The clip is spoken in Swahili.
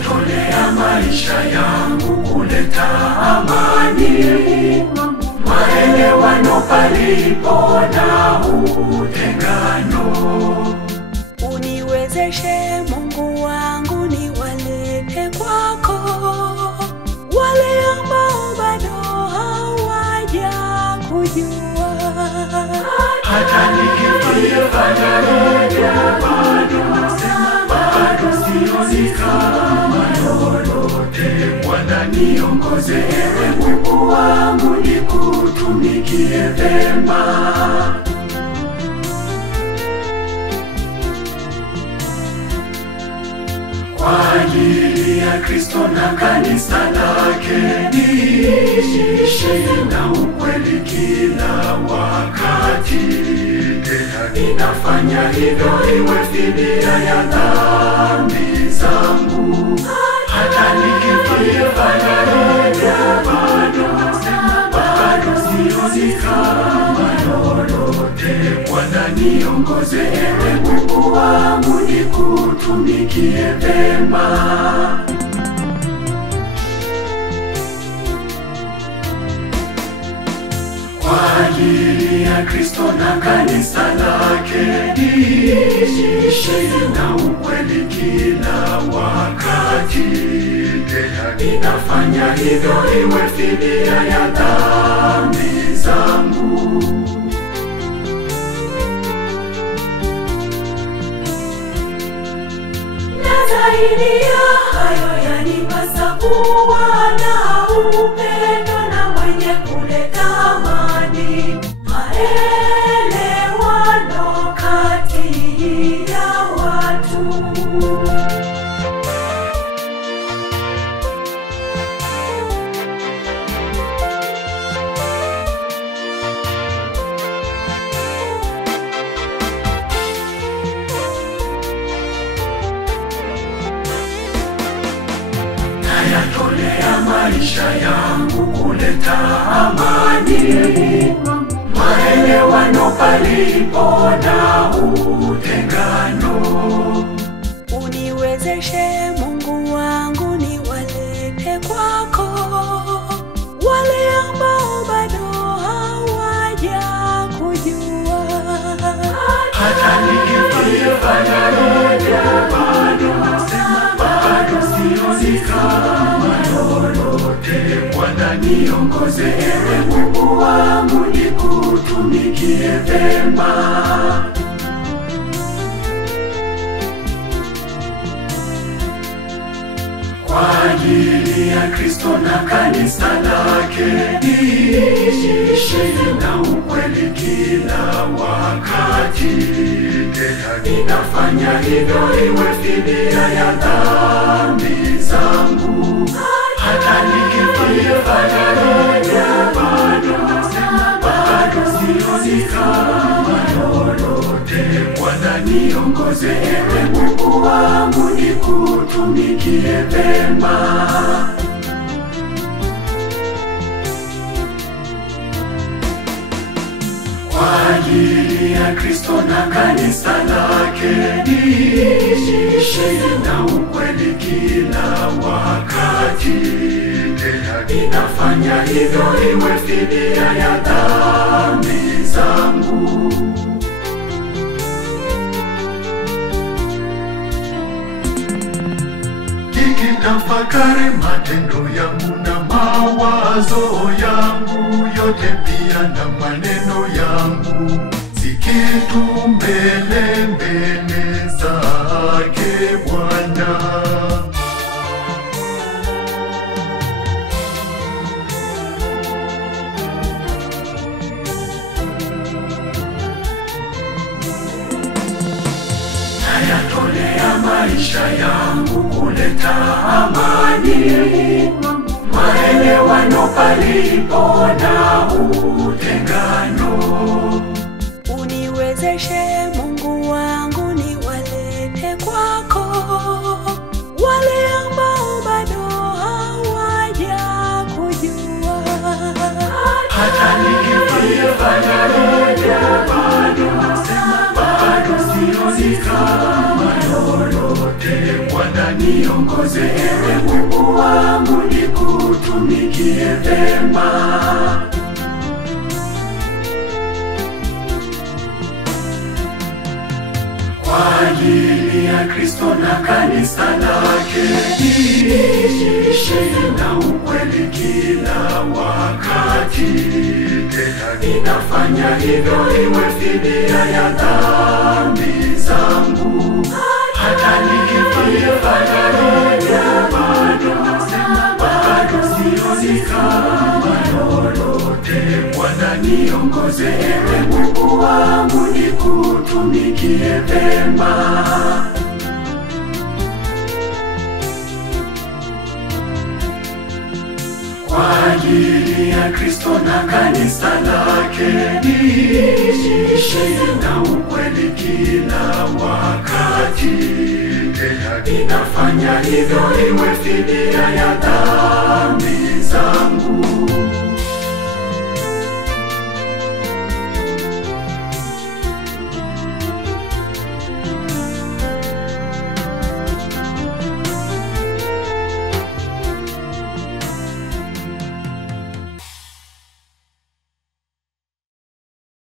Nayatolea maisha yangu kuleta amani, maelewano palipo na utengano. Uniwezeshe Mungu wangu niwalete kwako wale ambao bado hawaja kujua. Hata nikifanya nini bado sioni kama lolote. Bwana niongoze, ewe Mungu wangu, nikutumikie vema. Kwa ajili ya Kristo na kanisa lake, niishi na ukweli kila wakati. Tena ninafanya hivyo iwe fidia ya dhambi zangu. Hata nikifanya nini bado sioni kama lolote. Bwana niongoze, ewe Mungu wangu, nikutumikie vema. Kwa ajili ya Kristo na kanisa lake, niishi na ukweli kila wakati. Tena ninafanya hivyo iwe fidia ya dhambi zangu. Na zaidi ya hayo yanipasa kuwa na upendo na mwenye kuleta amani, maelewano kati ya watu. Nayatolea maisha yangu kuleta amani, maelewano palipo na utengano. Uniwezeshe Mungu wangu niwalete kwako wale ambao bado hawaja kujua. Hata nikifanya nini bado sioni kama lolote. Bwana niongoze, ewe Mungu wangu, nikutumikie vema. Kwa ajili ya Kristo na kanisa lake, niishi na ukweli kila wakati. Tena ninafanya hivyo iwe fidia ya dhambi zangu. Hata nikifanya nini bado sioni kama lolote. Bwana niongoze, ewe Mungu wangu, nikutumikie vema. Kwa ajili ya Kristo na kanisa lake, niishi na ukweli kila wakati. Tena ninafanya hivyo iwe fidia ya dhambi zangu. Nikitafakari matendo yangu na mawazo yangu yote, pia na maneno yangu, si kitu mbele zake Bwana. Nayatolea maisha yangu kuleta amani, maelewano palipo na utengano. Uniwezeshe Mungu wangu niwalete kwako wale ambao bado hawaja kujua. Hata nikifanya nini bado sioni kama lolote. Bwana Bwana niongoze, ewe Mungu wangu, nikutumikie vema. Kwa ajili ya Kristo na kanisa lake, niishi na ukweli kila wakati. Ninafanya hivyo iwe fidia ya dhambi zangu. Hata nikifanya lolote bado sioni kama lolote. Bwana niongoze, ewe Mungu wangu, nikutumikie vema. Kwa ajili ya Kristo na kanisa lake, niishi na ukweli kila wakati. Ninafanya hivyo iwe fidia ya dhambi zangu.